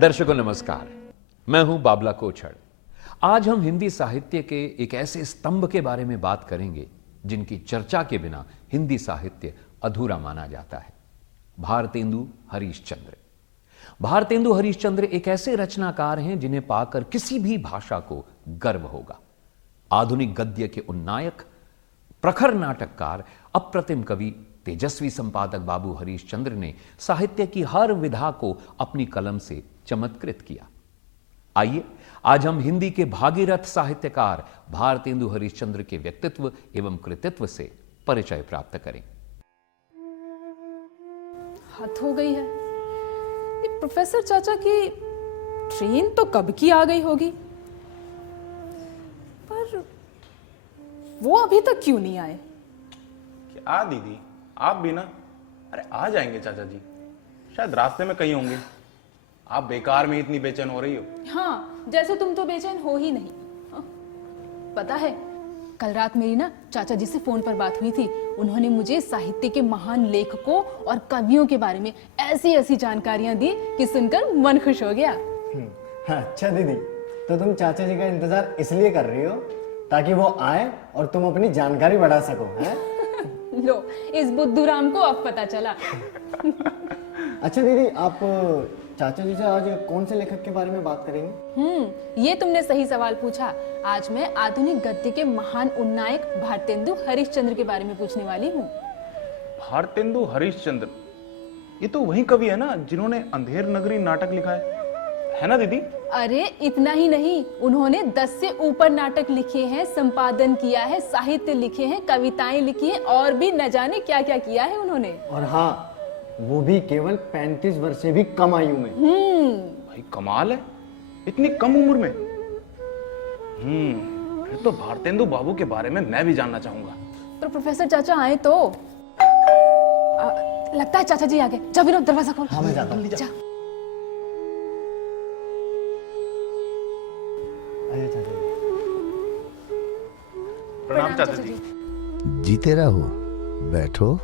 दर्शकों नमस्कार, मैं हूं बाबला कोछड़। आज हम हिंदी साहित्य के एक ऐसे स्तंभ के बारे में बात करेंगे जिनकी चर्चा के बिना हिंदी साहित्य अधूरा माना जाता है। भारतेंदु हरीशचंद्र। भारतेंदु हरीशचंद्र एक ऐसे रचनाकार हैं जिन्हें पाकर किसी भी भाषा को गर्व होगा। आधुनिक गद्य के उन्नायक, प्रखर नाटककार, अप्रतिम कवि, तेजस्वी संपादक बाबू हरीशचंद्र ने साहित्य की हर विधा को अपनी कलम से चमत्कृत किया। आइए आज हम हिंदी के भागीरथ साहित्यकार भारतेंदु हरीशचंद्र के व्यक्तित्व एवं कृतित्व से परिचय प्राप्त करें। हद हो गई है। ये प्रोफेसर चाचा की ट्रेन तो कब की आ गई होगी, पर वो अभी तक क्यों नहीं आए? क्या दीदी, आप भी ना? अरे आ जाएंगे चाचा जी, शायद रास्ते में कहीं होंगे। आप बेकार में इतनी बेचैन हो रही हो। हाँ, जैसे तुम तो बेचैन हो ही नहीं। पता है, कल रात मेरी ना चाचा जी से फोन पर बात हुई थी। उन्होंने मुझे साहित्य के महान लेखकों और कवियों के बारे में ऐसी ऐसी जानकारियां दी कि सुनकर मन खुश हो गया। अच्छा दीदी, तो तुम चाचा जी का इंतजार इसलिए कर रही हो ताकि वो आए और तुम अपनी जानकारी बढ़ा सको, हैं? लो, इस बुद्धूराम को अब पता चला। अच्छा दीदी, आप चाचा जी से आज कौन से लेखक के बारे में बात करेंगे? ये तुमने सही सवाल पूछा। आज मैं आधुनिक गद्य के महान उन्नायक भारतेंदु हरीशचंद्र के बारे में पूछने वाली हूँ। भारतेंदु हरीशचंद्र, ये तो वही कवि है ना जिन्होंने अंधेर नगरी नाटक लिखा है ना दीदी? अरे इतना ही नहीं, उन्होंने 10 से ऊपर नाटक लिखे हैं, संपादन किया है, साहित्य लिखे हैं, कविताएं लिखी हैं और भी न जाने क्या क्या किया है उन्होंने। और हाँ, वो भी केवल 35 वर्ष से भी कम आयु में। भाई कमाल है, इतनी कम उम्र में। फिर तो भारतेंदु बाबू के बारे में मैं भी जानना चाहूंगा। तो प्रोफेसर चाचा आए तो लगता है चाचा जी आ गए। जा विनोद, दरवाजा खोल। हाँ, मैं जाता हूँ। जा। चाचा जी। प्रणाम चाचा जी। जीते रहो, बैठो।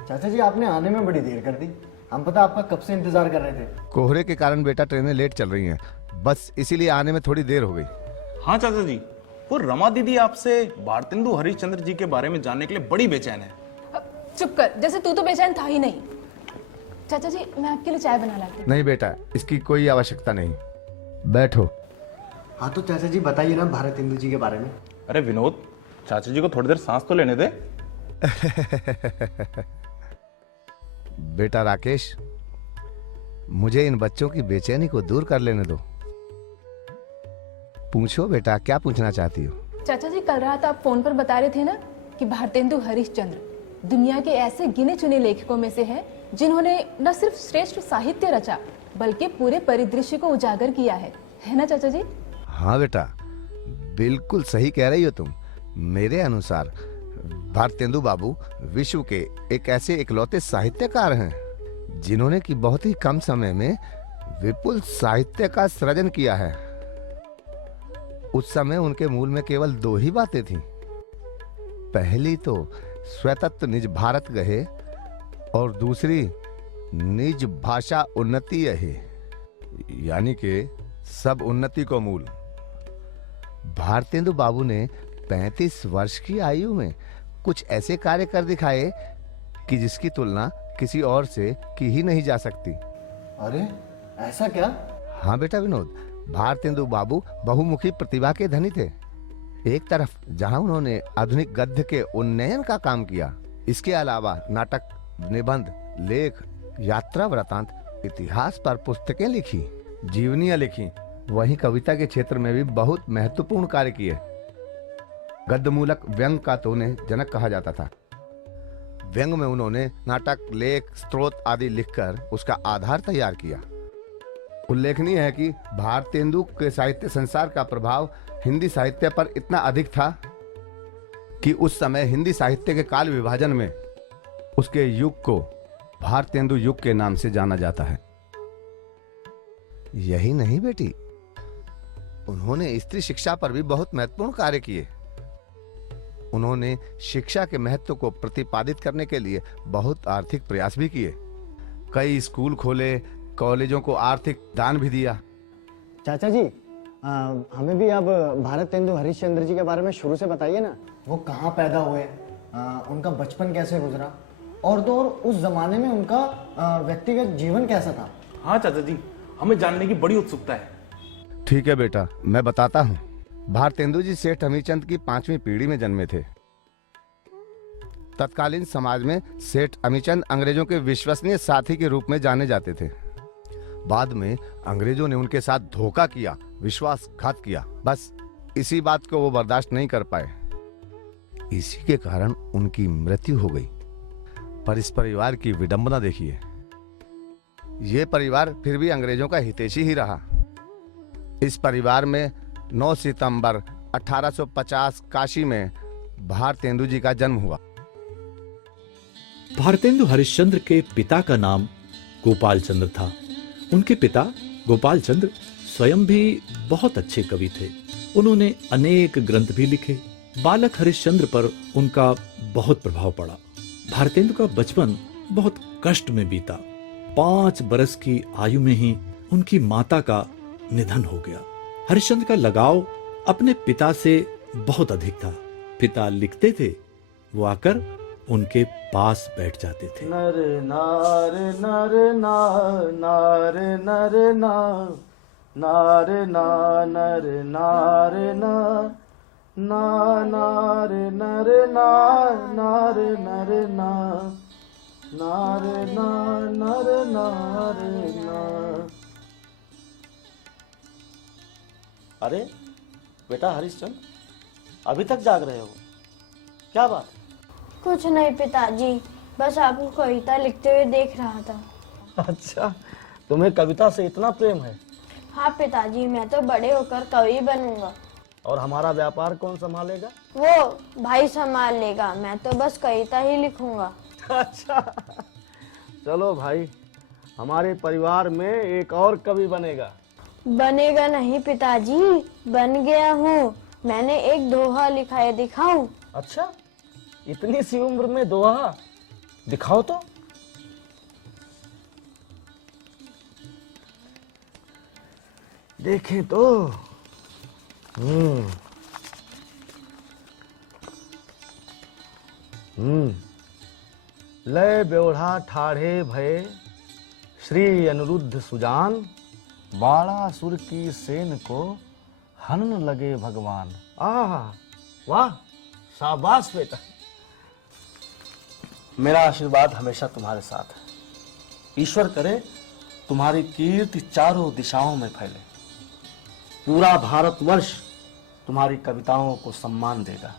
चाचा जी, आपने आने में बड़ी देर कर दी। हम पता आपका कब से इंतजार कर रहे थे। कोहरे के कारण बेटा ट्रेनें लेट चल रही हैं, बस इसीलिए आने में थोड़ी देर हो गई। हाँ चाचा जी, वो रमा दीदी आपसे भारतेंदु हरीशचंद्र जी के बारे में जानने के लिए बड़ी बेचैन है। चुप कर, जैसे तू तो बेचैन था ही नहीं। चाचा जी, मैं आपके लिए चाय बना लाती हूँ। नहीं बेटा, इसकी कोई आवश्यकता नहीं, बैठो। हाँ तो चाचा जी बताइए ना भारतेंदु जी के बारे में। अरे विनोद, चाचा जी को थोड़ी देर सांस तो लेने दे। बेटा राकेश, मुझे इन बच्चों की बेचैनी को दूर कर लेने दो। पूछो बेटा, क्या पूछना चाहती हो? चाचा जी, कल रात आप फोन पर बता रहे थे ना कि भारतेंदु हरीशचंद्र दुनिया के ऐसे गिने चुने लेखकों में से हैं जिन्होंने न सिर्फ श्रेष्ठ साहित्य रचा बल्कि पूरे परिदृश्य को उजागर किया है ना चाचा जी? हाँ बेटा, बिल्कुल सही कह रही हो तुम। मेरे अनुसार भारतेंदु बाबू विश्व के एक ऐसे इकलौते साहित्यकार हैं जिन्होंने कि बहुत ही कम समय में विपुल साहित्य का सृजन किया है। उस समय उनके मूल में केवल दो ही बातें थीं। पहली तो स्वतंत्र निज भारत गहे और दूसरी निज भाषा उन्नति है, यानी कि सब उन्नति को मूल। भारतेंदु बाबू ने 35 वर्ष की आयु में कुछ ऐसे कार्य कर दिखाए कि जिसकी तुलना किसी और से की ही नहीं जा सकती। अरे ऐसा क्या? हाँ बेटा विनोद, भारतेंदु बाबू बहुमुखी प्रतिभा के धनी थे। एक तरफ जहां उन्होंने आधुनिक गद्य के उन्नयन का काम किया, इसके अलावा नाटक, निबंध, लेख, यात्रा वृतांत, इतिहास पर पुस्तकें लिखी, जीवनियां लिखी, वहीं कविता के क्षेत्र में भी बहुत महत्वपूर्ण कार्य किए। गद्य मूलक व्यंग का तो उन्हें जनक कहा जाता था। व्यंग में उन्होंने नाटक, लेख, स्त्रोत आदि लिखकर उसका आधार तैयार किया। उल्लेखनीय है कि भारतेंदु के साहित्य संसार का प्रभाव हिंदी साहित्य पर इतना अधिक था कि उस समय हिंदी साहित्य के काल विभाजन में उसके युग को भारतेंदु युग के नाम से जाना जाता है। यही नहीं बेटी, उन्होंने स्त्री शिक्षा पर भी बहुत महत्वपूर्ण कार्य किए। उन्होंने शिक्षा के महत्व को प्रतिपादित करने के लिए बहुत आर्थिक प्रयास भी किए। कई स्कूल खोले, कॉलेजों को आर्थिक दान भी दिया। चाचा जी, हमें भी अब भारतेंदु हरिश्चंद्र जी के बारे में शुरू से बताइए ना। वो कहाँ पैदा हुए, उनका बचपन कैसे गुजरा, और तो और उस जमाने में उनका व्यक्तिगत जीवन कैसा था। हाँ चाचा जी, हमें जानने की बड़ी उत्सुकता है। ठीक है बेटा, मैं बताता हूँ। भारतेंदु जी सेठ अमीचंद की 5वीं पीढ़ी में जन्मे थे। तत्कालीन समाज में सेठ अमीचंद अंग्रेजों के विश्वसनीय साथी के रूप में जाने जाते थे। बाद में अंग्रेजों ने उनके साथ धोखा किया, विश्वासघात किया। बस इसी बात को वो बर्दाश्त नहीं कर पाए। इसी के कारण उनकी मृत्यु हो गई। पर इस परिवार की विडंबना देखिए, ये परिवार फिर भी अंग्रेजों का हितैषी ही रहा। इस परिवार में 9 सितंबर 1850 काशी में भारतेंदु जी का जन्म हुआ। भारतेंदु हरिश्चंद्र के पिता का नाम गोपाल चंद्र था। उनके पिता गोपाल चंद्र स्वयं भी बहुत अच्छे कवि थे। उन्होंने अनेक ग्रंथ भी लिखे। बालक हरिश्चंद्र पर उनका बहुत प्रभाव पड़ा। भारतेंदु का बचपन बहुत कष्ट में बीता। 5 बरस की आयु में ही उनकी माता का निधन हो गया। हरिश्चंद्र का लगाव अपने पिता से बहुत अधिक था। पिता लिखते थे, वो आकर उनके पास बैठ जाते थे। नर नार नर नार नार नर नार नार नार नार नार नार नर नार नार नर नार नार नार नर नार नार। अरे बेटा हरिश्चंद्र, अभी तक जाग रहे हो, क्या बात? कुछ नहीं पिताजी, बस आपको कविता लिखते हुए देख रहा था। अच्छा, तुम्हें कविता से इतना प्रेम है? हाँ पिताजी, मैं तो बड़े होकर कवि बनूंगा। और हमारा व्यापार कौन संभालेगा? वो भाई संभाल लेगा, मैं तो बस कविता ही लिखूंगा। अच्छा, चलो भाई, हमारे परिवार में एक और कवि बनेगा। बनेगा नहीं पिताजी, बन गया हूँ। मैंने एक दोहा लिखा है, दिखाऊं? अच्छा, इतनी सी उम्र में दोहा? दिखाओ तो। देखें तो। लय ब्योढ़ा ठाढ़े भये श्री अनिरुद्ध सुजान, बाणासुर की सेन को हनन लगे भगवान। आह वाह, शाबाश बेटा। मेरा आशीर्वाद हमेशा तुम्हारे साथ है। ईश्वर करे तुम्हारी कीर्ति चारों दिशाओं में फैले। पूरा भारतवर्ष तुम्हारी कविताओं को सम्मान देगा।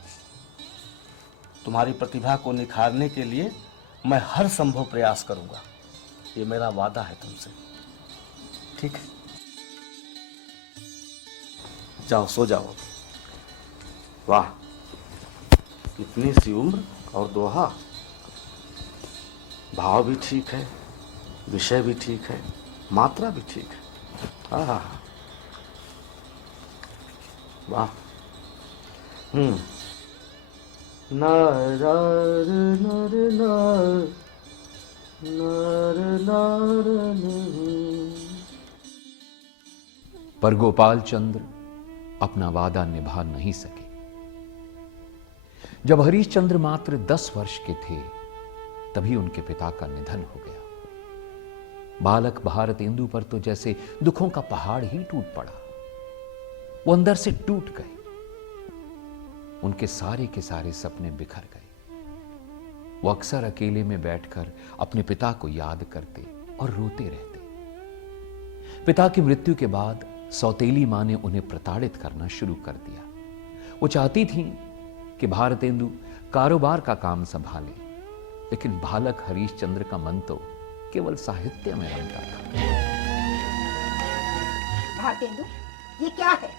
तुम्हारी प्रतिभा को निखारने के लिए मैं हर संभव प्रयास करूंगा, ये मेरा वादा है तुमसे। ठीक है, जाओ सो जाओ। वाह, इतनी सी उम्र और दोहा। भाव भी ठीक है, विषय भी ठीक है, मात्रा भी ठीक है। आहा, वाह। नार नार नार नार नार नार। पर गोपाल चंद्र अपना वादा निभा नहीं सके। जब हरिश्चंद्र मात्र 10 वर्ष के थे तभी उनके पिता का निधन हो गया। बालक भारतेंदु पर तो जैसे दुखों का पहाड़ ही टूट पड़ा। वो अंदर से टूट गए। उनके सारे के सारे सपने बिखर गए। वो अक्सर अकेले में बैठकर अपने पिता को याद करते और रोते रहते। पिता की मृत्यु के बाद सौतेली मां ने उन्हें प्रताड़ित करना शुरू कर दिया। वो चाहती थी कि भारतेंदु कारोबार का काम संभाले, लेकिन बालक हरिश्चंद्र का मन तो केवल साहित्य में रमता था। भारतेंदु, ये क्या है?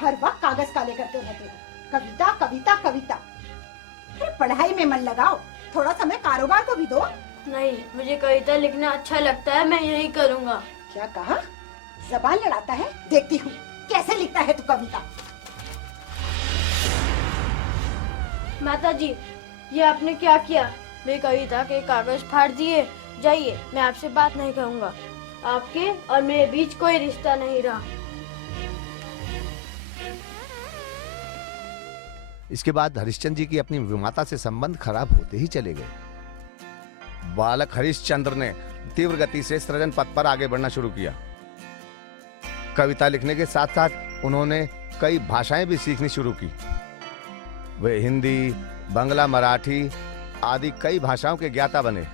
हर वक्त कागज काले करते रहते हो। कविता कविता कविता। अरे पढ़ाई में मन लगाओ, थोड़ा समय कारोबार को भी दो। नहीं, मुझे कविता लिखना अच्छा लगता है, मैं यही करूँगा। क्या कहा? जबान लड़ाता है, देखती हूँ कैसे लिखता है तू कविता। माता जी, ये आपने क्या किया? मेरी कविता के कागज फाड़ दिए। जाइए, मैं आपसे बात नहीं करूँगा। आपके और मेरे बीच कोई रिश्ता नहीं रहा। इसके बाद हरिश्चंद्र जी की अपनी विमाता से संबंध खराब होते ही चले गए। बालक हरिश्चंद्र ने तीव्र गति से सृजन पथ पर आगे बढ़ना शुरू किया। कविता लिखने के साथ साथ उन्होंने कई भाषाएं भी सीखनी शुरू की। वे हिंदी, बांग्ला, मराठी आदि कई भाषाओं के ज्ञाता बने।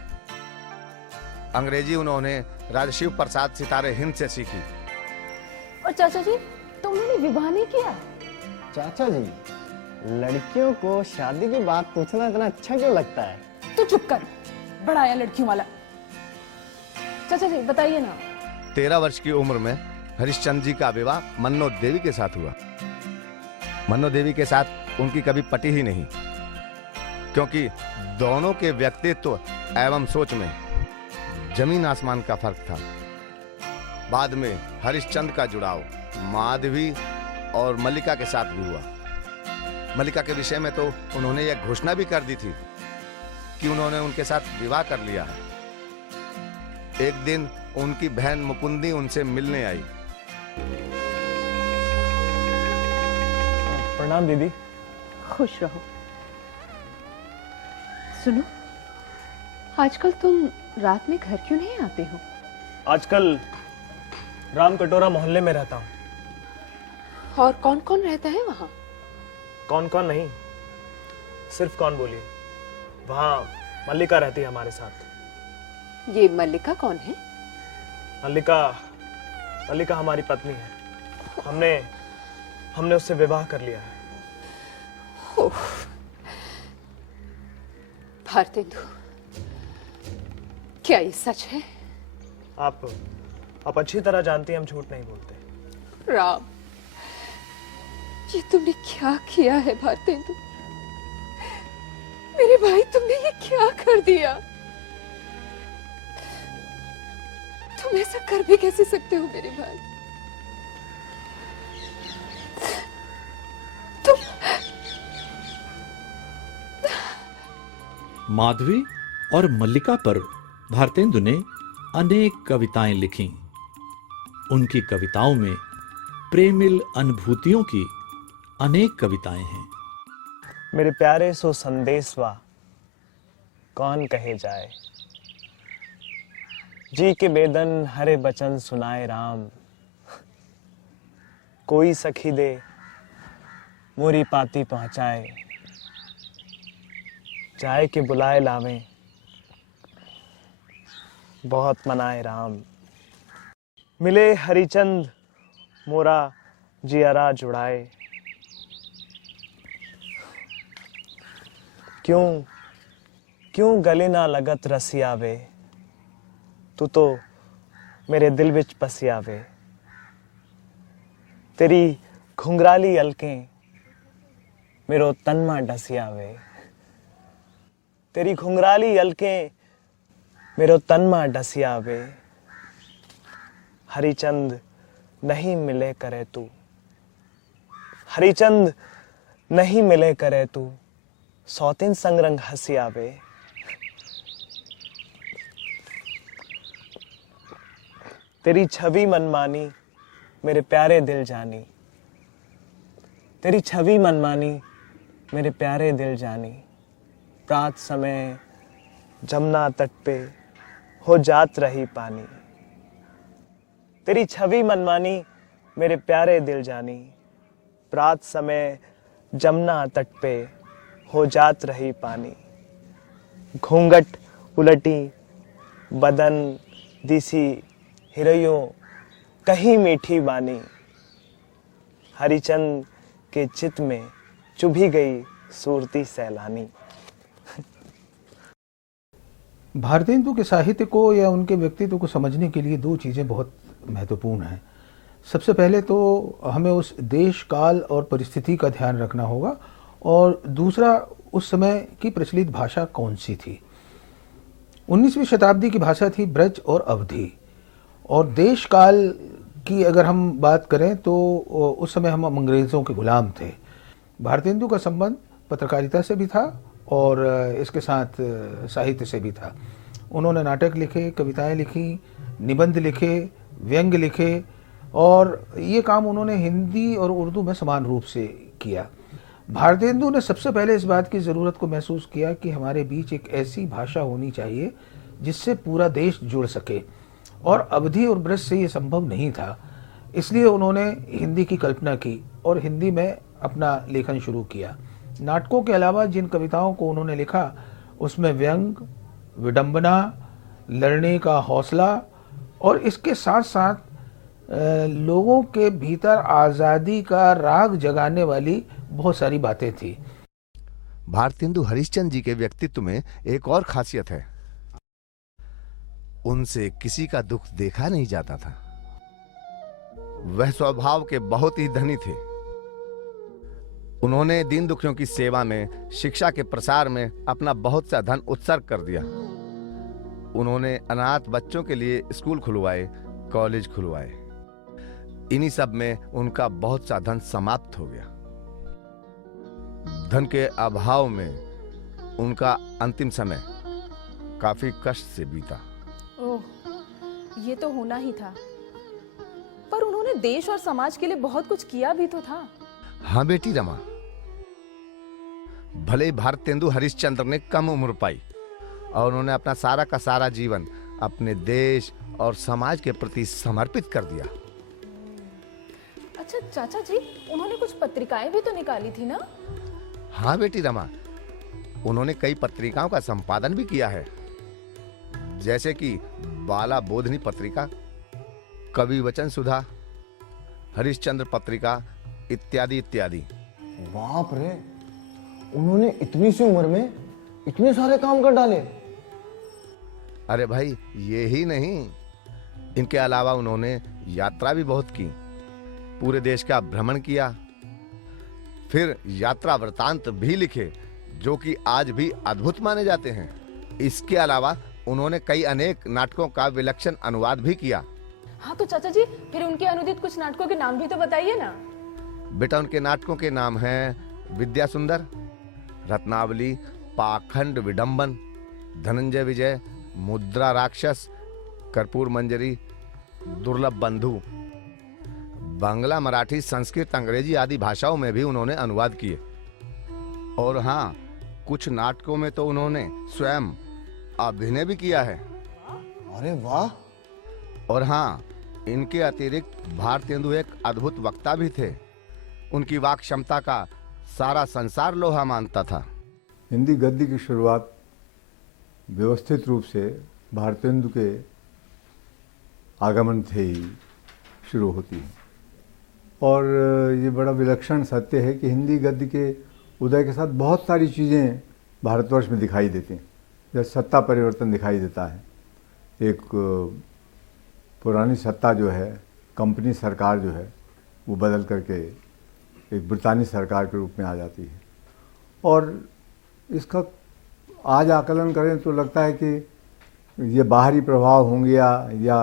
अंग्रेजी उन्होंने राजशिव प्रसाद सितारे हिंद से सीखी। और चाचा जी, तो उन्होंने विवाह नहीं किया? चाचा जी, लड़कियों को शादी की बात पूछना इतना अच्छा क्यों लगता है? तू चुप कर, बड़ा आया लड़कियों वाला। चाचा जी बताइए ना। 13 वर्ष की उम्र में हरिश्चंद्र जी का विवाह मन्नो देवी के साथ हुआ। मन्नो देवी के साथ उनकी कभी पटी ही नहीं, क्योंकि दोनों के व्यक्तित्व एवं सोच में जमीन आसमान का फर्क था। बाद में हरिश्चंद्र का जुड़ाव माधवी और मल्लिका के साथ भी हुआ। मल्लिका के विषय में तो उन्होंने यह घोषणा भी कर दी थी कि उन्होंने उनके साथ विवाह कर लिया है। एक दिन उनकी बहन मुकुंदी उनसे मिलने आई। प्रणाम दीदी। खुश रहो। सुनो, आजकल तुम रात में घर क्यों नहीं आते हो? आजकल राम कटोरा मोहल्ले में रहता हूँ। और कौन कौन रहता है वहाँ? कौन कौन नहीं, सिर्फ कौन बोलिए। वहाँ मल्लिका रहती है हमारे साथ। ये मल्लिका कौन है? मल्लिका हमारी पत्नी है। हमने उससे विवाह कर लिया है। भारतेंदु, क्या ये सच है? आप अच्छी तरह जानती हैं हम झूठ नहीं बोलते। राम, ये तुमने क्या किया है भारतेंदु? मेरे भाई, तुमने ये क्या कर दिया? तुम ऐसा कर भी कैसे सकते हो मेरे भाई? तुम माधवी और मल्लिका पर भारतेंदु ने अनेक कविताएं लिखीं। उनकी कविताओं में प्रेमिल अनुभूतियों की अनेक कविताएं हैं। मेरे प्यारे सो संदेशवा कौन कहे जाए, जी के बेदन हरे बचन सुनाए राम। कोई सखी दे मोरी पाती पहुंचाए, जाए के बुलाए लावे बहुत मनाए राम। मिले हरिचंद मोरा जियरा जुड़ाए, क्यों गले ना लगत रसिया वे। तू तो मेरे दिल विच पसी आवे। तेरी घुंघराली अलकें मेरो तन मां डसी आवे। तेरी घुंघराली अलकें मेरो तन मां डसी आवे। हरिचंद नहीं मिले करे तू, हरिचंद नहीं मिले करे तू, सौतिन संग रंग हंसी आवे। तेरी छवि मनमानी मेरे प्यारे दिल जानी। तेरी छवि मनमानी मेरे प्यारे दिल जानी। प्रात समय जमुना तट पे हो जात रही पानी। तेरी छवि मनमानी मेरे प्यारे दिल जानी। प्रात समय जमुना तट पे हो जात रही पानी। घूंघट उलटी बदन दिसी हिरैयों कहीं मीठी बानी। हरिचंद के चित में चुभी गई सूरती सैलानी। भारतेंदु के साहित्य को या उनके व्यक्तित्व को समझने के लिए दो चीज़ें बहुत महत्वपूर्ण हैं। सबसे पहले तो हमें उस देश काल और परिस्थिति का ध्यान रखना होगा, और दूसरा उस समय की प्रचलित भाषा कौन सी थी। 19वीं शताब्दी की भाषा थी ब्रज और अवधी। और देश काल की अगर हम बात करें तो उस समय हम अंग्रेज़ों के गुलाम थे। भारतेंदु का संबंध पत्रकारिता से भी था और इसके साथ साहित्य से भी था। उन्होंने नाटक लिखे, कविताएं लिखी, निबंध लिखे, व्यंग लिखे, और ये काम उन्होंने हिंदी और उर्दू में समान रूप से किया। भारतेंदु ने सबसे पहले इस बात की ज़रूरत को महसूस किया कि हमारे बीच एक ऐसी भाषा होनी चाहिए जिससे पूरा देश जुड़ सके, और अवधी और ब्रज से ये संभव नहीं था। इसलिए उन्होंने हिंदी की कल्पना की और हिंदी में अपना लेखन शुरू किया। नाटकों के अलावा जिन कविताओं को उन्होंने लिखा उसमें व्यंग, विडंबना, लड़ने का हौसला और इसके साथ साथ लोगों के भीतर आज़ादी का राग जगाने वाली बहुत सारी बातें थी। भारतेंदु हरिश्चंद्र जी के व्यक्तित्व में एक और खासियत है, उनसे किसी का दुख देखा नहीं जाता था। वह स्वभाव के बहुत ही धनी थे। उन्होंने दीन दुखियों की सेवा में, शिक्षा के प्रसार में अपना बहुत सा धन उत्सर्ग कर दिया। उन्होंने अनाथ बच्चों के लिए स्कूल खुलवाए, कॉलेज खुलवाए। इन्हीं सब में उनका बहुत सा धन समाप्त हो गया। धन के अभाव में उनका अंतिम समय काफी कष्ट से बीता। ओह, ये तो होना ही था। पर उन्होंने देश और समाज के लिए बहुत कुछ किया भी तो था। हाँ बेटी रमा, भले ही भारतेंदु हरिश्चंद्र ने कम उम्र पाई और उन्होंने अपना सारा का सारा जीवन अपने देश और समाज के प्रति समर्पित कर दिया। अच्छा चाचा जी, उन्होंने कुछ पत्रिकाएं भी तो निकाली थी ना? हाँ बेटी रमा, उन्होंने कई पत्रिकाओं का संपादन भी किया है, जैसे कि बाला बोधनी पत्रिका, कवि वचन सुधा, हरिश्चंद्र पत्रिका इत्यादि इत्यादि। बाप रे, उन्होंने इतनी सी उम्र में इतने सारे काम कर डाले। अरे भाई, ये ही नहीं, इनके अलावा उन्होंने यात्रा भी बहुत की, पूरे देश का भ्रमण किया, फिर यात्रा वृतांत भी लिखे जो कि आज भी अद्भुत माने जाते हैं। इसके अलावा उन्होंने कई अनेक नाटकों का विलक्षण अनुवाद भी किया। हाँ तो चाचा जी, फिर उनके अनुदित कुछ नाटकों के नाम भी तो बताइए ना। बेटा, उनके नाटकों के नाम हैं विद्या सुंदर, रत्नावली, पाखंड विडंबन, धनंजय विजय, मुद्रा राक्षस, कर्पूर मंजरी, दुर्लभ बंधु। बांग्ला, मराठी, संस्कृत, अंग्रेजी आदि भाषाओं में भी उन्होंने अनुवाद किए। और हाँ, कुछ नाटकों में तो उन्होंने स्वयं अभिनय भी किया है। अरे वाह। और हाँ, इनके अतिरिक्त भारतेंदु एक अद्भुत वक्ता भी थे। उनकी वाक क्षमता का सारा संसार लोहा मानता था। हिंदी गद्य की शुरुआत व्यवस्थित रूप से भारतेंदु के आगमन से ही शुरू होती है। और ये बड़ा विलक्षण सत्य है कि हिंदी गद्य के उदय के साथ बहुत सारी चीज़ें भारतवर्ष में दिखाई देती हैं। जैसे सत्ता परिवर्तन दिखाई देता है, एक पुरानी सत्ता जो है, कंपनी सरकार जो है, वो बदल करके एक ब्रितानी सरकार के रूप में आ जाती है। और इसका आज आकलन करें तो लगता है कि ये बाहरी प्रभाव होंगे या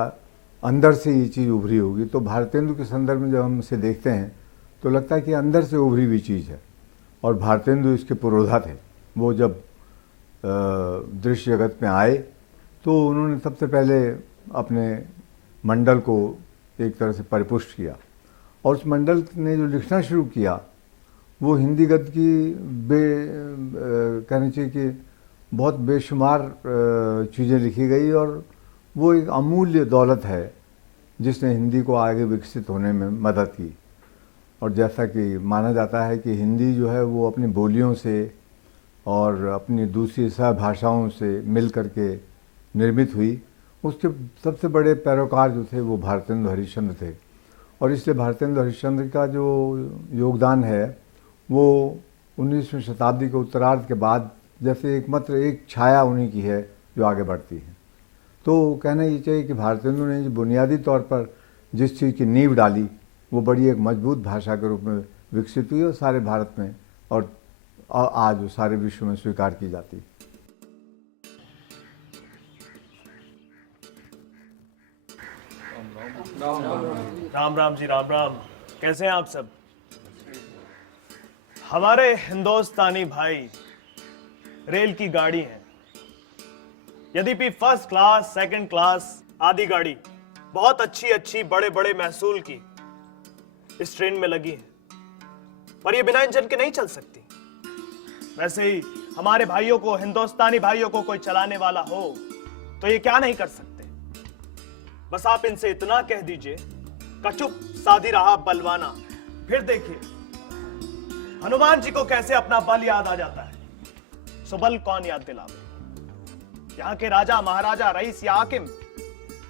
अंदर से ये चीज़ उभरी होगी। तो भारतेंदु के संदर्भ में जब हम इसे देखते हैं तो लगता है कि अंदर से उभरी हुई चीज़ है और भारतेंदु इसके पुरोधा थे। वो जब दृश्य जगत में आए तो उन्होंने सबसे पहले अपने मंडल को एक तरह से परिपुष्ट किया और उस मंडल ने जो लिखना शुरू किया वो हिंदी गद्य की कहना चाहिए कि बहुत बेशुमार चीज़ें लिखी गई और वो एक अमूल्य दौलत है जिसने हिंदी को आगे विकसित होने में मदद की। और जैसा कि माना जाता है कि हिंदी जो है वो अपनी बोलियों से और अपनी दूसरी सहभाषाओं से मिल करके निर्मित हुई, उसके सबसे बड़े पैरोकार जो थे वो भारतेंदु हरिश्चंद्र थे। और इसलिए भारतेंदु हरिश्चंद्र का जो योगदान है वो 19वीं शताब्दी के उत्तरार्ध के बाद जैसे एकमात्र एक छाया उन्हीं की है जो आगे बढ़ती है। तो कहना ये चाहिए कि भारतेंदु ने बुनियादी तौर पर जिस चीज़ की नींव डाली वो बड़ी एक मजबूत भाषा के रूप में विकसित हुई और सारे भारत में और आज वो सारे विश्व में स्वीकार की जाती है। राम राम जी, राम राम। कैसे हैं आप सब? हमारे हिंदुस्तानी भाई रेल की गाड़ी है, यद्यपि फर्स्ट क्लास, सेकंड क्लास आदि गाड़ी बहुत अच्छी अच्छी बड़े बड़े महसूल की इस ट्रेन में लगी है, पर ये बिना इंजन के नहीं चल सकती। वैसे ही हमारे भाइयों को, हिंदुस्तानी भाइयों को कोई चलाने वाला हो तो ये क्या नहीं कर सकते। बस आप इनसे इतना कह दीजिए, कचुप साधी रहा बलवाना। फिर देखिए हनुमान जी को कैसे अपना बल याद आ जाता है। सो बल कौन याद दिलावे? यहाँ के राजा महाराजा, रईस या हाकिम,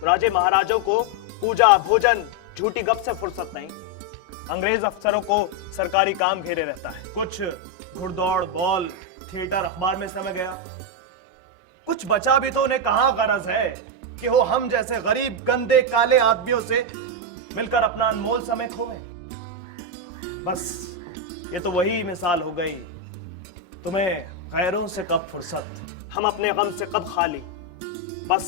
राजे महाराजों को पूजा भोजन झूठी गप से फुर्सत नहीं। अंग्रेज अफसरों को सरकारी काम घेरे रहता है। कुछ घुड़दौड़, बॉल, थिएटर, अखबार में समय गया। कुछ बचा भी तो उन्हें कहां गरज है कि वो हम जैसे गरीब गंदे काले आदमियों से मिलकर अपना अनमोल समय खोए। बस ये तो वही मिसाल हो गई, तुम्हें गैरों से कब फुर्सत, हम अपने गम से कब खाली। बस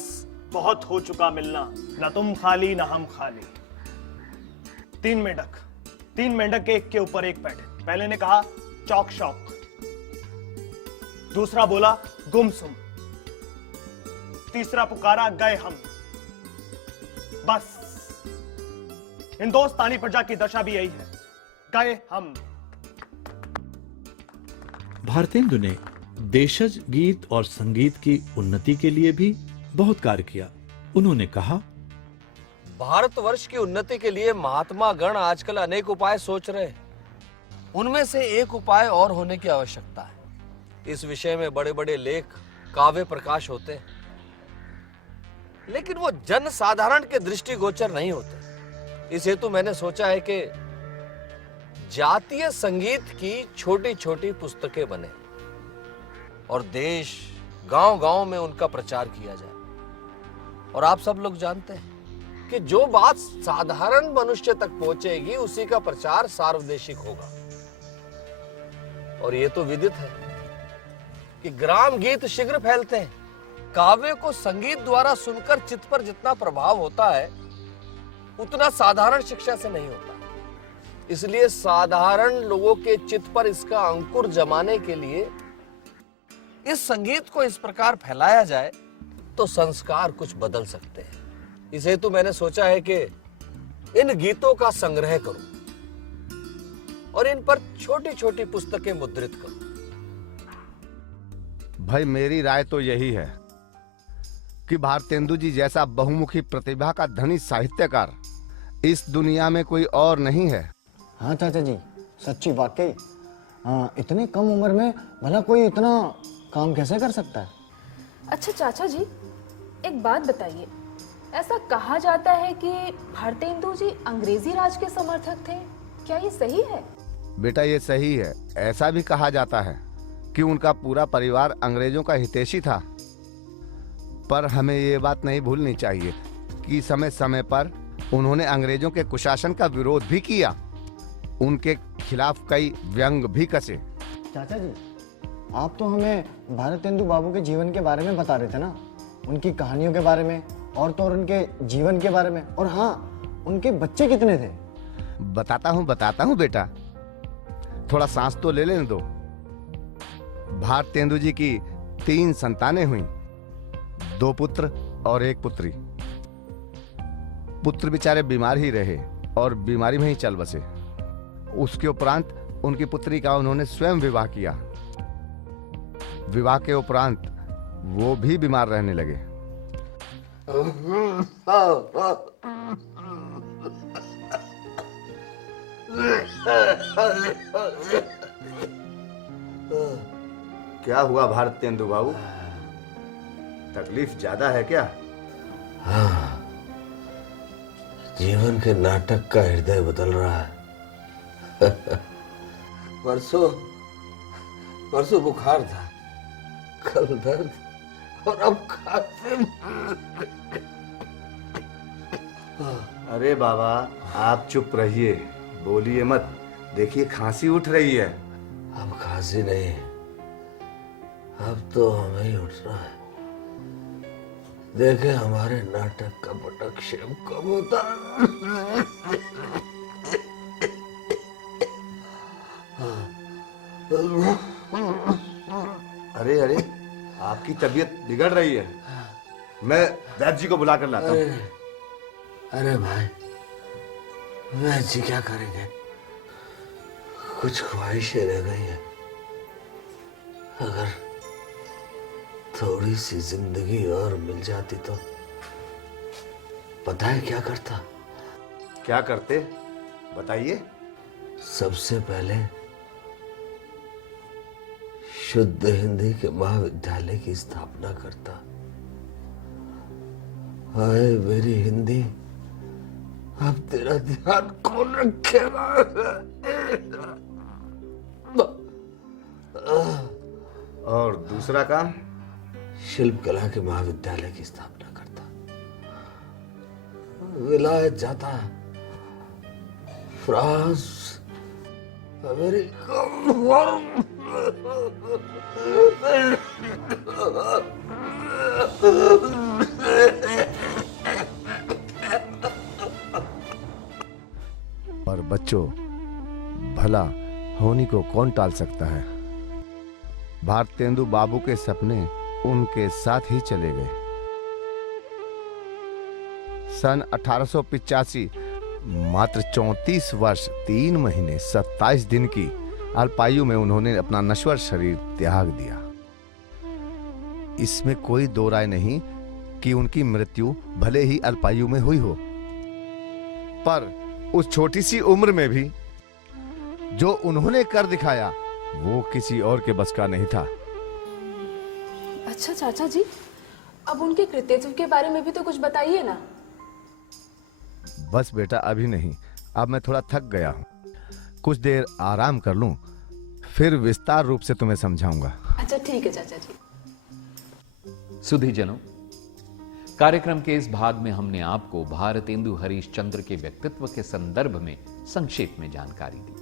बहुत हो चुका मिलना, ना तुम खाली ना हम खाली। तीन मेंढक एक के ऊपर एक बैठे। पहले ने कहा चौक शौक, दूसरा बोला गुमसुम, तीसरा पुकारा गए हम। बस हिंदुस्तानी प्रजा की दशा भी यही है, गए हम। भारतेंदु ने देशज गीत और संगीत की उन्नति के लिए भी बहुत कार्य किया। उन्होंने कहा, भारतवर्ष की उन्नति के लिए महात्मा गण आजकल अनेक उपाय सोच रहे हैं। उनमें से एक उपाय और होने की आवश्यकता है। इस विषय में बड़े बड़े लेख, काव्य प्रकाश होते हैं, लेकिन वो जन साधारण के दृष्टिगोचर नहीं होते। इस हेतु मैंने सोचा है कि जातीय संगीत की छोटी छोटी पुस्तकें बने और देश गांव-गांव में उनका प्रचार किया जाए। और आप सब लोग जानते हैं कि जो बात साधारण मनुष्य तक पहुंचेगी उसी का प्रचार सार्वदेशिक होगा। और ये तो विदित है कि ग्राम गीत शीघ्र फैलते हैं। काव्य को संगीत द्वारा सुनकर चित्त पर जितना प्रभाव होता है उतना साधारण शिक्षा से नहीं होता। इसलिए साधारण लोगों के चित्त पर इसका अंकुर जमाने के लिए इस संगीत को इस प्रकार फैलाया जाए तो संस्कार कुछ बदल सकते हैं। इस हेतु मैंने सोचा है कि इन गीतों का संग्रह करूं और इन पर छोटी छोटी पुस्तकें मुद्रित करूं। भाई मेरी राय तो यही है कि भारतेंदु जी जैसा बहुमुखी प्रतिभा का धनी साहित्यकार इस दुनिया में कोई और नहीं है। हाँ चाचा जी, सच्ची वाकई इतनी कम उम्र में भला कोई इतना काम कैसे कर सकता है? अच्छा चाचा जी, एक बात बताइए, ऐसा कहा जाता है कि भारतेंदु जी अंग्रेजी राज के समर्थक थे, क्या ये सही है? बेटा ये सही है। ऐसा भी कहा जाता है कि उनका पूरा परिवार अंग्रेजों का हितैषी था, पर हमें ये बात नहीं भूलनी चाहिए जबकि समय समय पर उन्होंने अंग्रेजों के कुशासन का विरोध भी किया। उनके खिलाफ कई व्यंग भी कसे। चाचा जी, आप तो हमें भारतेंदु बाबू के जीवन के बारे में बता रहे थे ना, उनकी कहानियों के बारे में और तो और उनके जीवन के बारे में, और हाँ, उनके बच्चे कितने थे? बताता हूँ बेटा, थोड़ा सांस तो ले लेने दो। भारतेंदु जी की 3 संतानें हुई, 2 पुत्र और 1 पुत्री। पुत्र बेचारे बीमार ही रहे और बीमारी में ही चल बसे। उसके उपरांत उनकी पुत्री का उन्होंने स्वयं विवाह किया। विवाह के उपरांत वो भी बीमार रहने लगे। क्या हुआ भारतेंदु बाबू, तकलीफ ज्यादा है क्या? हाँ, जीवन के नाटक का हृदय बदल रहा है। परसों बुखार था, कल दर्द और अब खांसी। अरे बाबा, आप चुप रहिए, बोलिए मत। देखिए खांसी उठ रही है। अब खांसी नहीं, अब तो हमें ही उठ रहा है। देखे हमारे नाटक का पटक्षेप कब होता है। अरे अरे, आपकी तबीयत बिगड़ रही है, मैं वैद्य जी को बुला कर लाता हूँ। अरे भाई, वैद्य जी क्या करेंगे? कुछ ख्वाहिशें रह गई हैं। अगर थोड़ी सी जिंदगी और मिल जाती तो पता है क्या करता? क्या करते, बताइए। सबसे पहले शुद्ध हिंदी के महाविद्यालय की स्थापना करता। हाय मेरी हिंदी, अब तेरा ध्यान कौन रखेगा? और दूसरा काम? शिल्प कला के महाविद्यालय की स्थापना करता। विलायत जाता, फ्रांस, अमेरिका। और बच्चों, भला होनी को कौन टाल सकता है? भारतेंदु बाबू के सपने उनके साथ ही चले गए। सन 1885 मात्र 34 वर्ष 3 महीने 27 दिन की अल्पायु में उन्होंने अपना नश्वर शरीर त्याग दिया। इसमें कोई दो राय नहीं कि उनकी मृत्यु भले ही अल्पायु में हुई हो, पर उस छोटी सी उम्र में भी जो उन्होंने कर दिखाया वो किसी और के बस का नहीं था। अच्छा चाचा जी, अब उनके कृतित्व के बारे में भी तो कुछ बताइए ना। बस बेटा, अभी नहीं, अब मैं थोड़ा थक गया हूँ, कुछ देर आराम कर लूं, फिर विस्तार रूप से तुम्हें समझाऊंगा। अच्छा ठीक है चाचा जी। सुधीजनों, कार्यक्रम के इस भाग में हमने आपको भारतेंदु हरिश्चंद्र के व्यक्तित्व के संदर्भ में संक्षेप में जानकारी दी।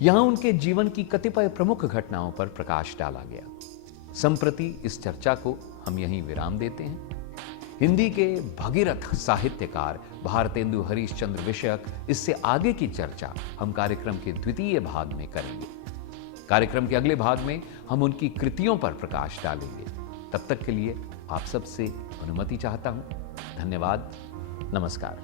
यहां उनके जीवन की कतिपय प्रमुख घटनाओं पर प्रकाश डाला गया। संप्रति इस चर्चा को हम यहीं विराम देते हैं। हिंदी के भगीरथ साहित्यकार भारतेंदु हरिश्चंद्र विषयक इससे आगे की चर्चा हम कार्यक्रम के द्वितीय भाग में करेंगे। कार्यक्रम के अगले भाग में हम उनकी कृतियों पर प्रकाश डालेंगे। तब तक के लिए आप सबसे अनुमति चाहता हूं। धन्यवाद, नमस्कार।